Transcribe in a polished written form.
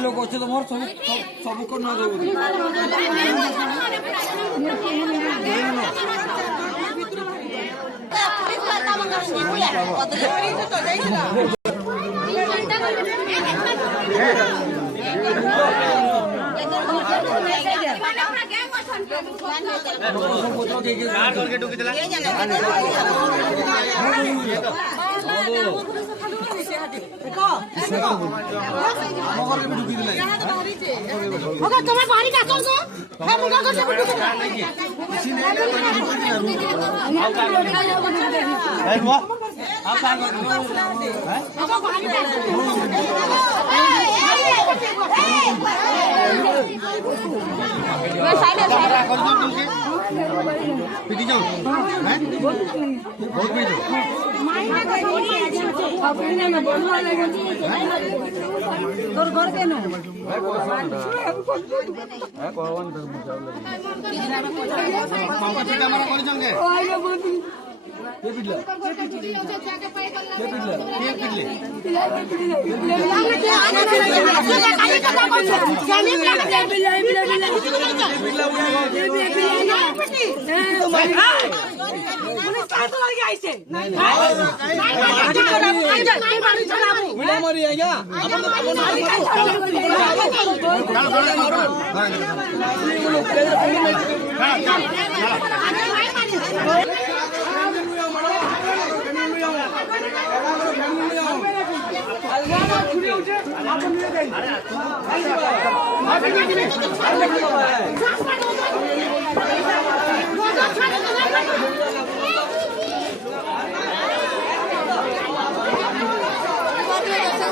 लोग अच्छे तो मोर सब को न देबो तुम्हें बाहरी का चल गो मैं मुंगा कर सब डूब गया है वो आप कहां गए हैं अब बाहरी का मैं साइड कर दो तुमके पीटी जाओ हैं बहुत पीटो माइना का अपने में बोलवा लगे तोर घर के ना है कौन कैमरा कोन जंगे ये पिटला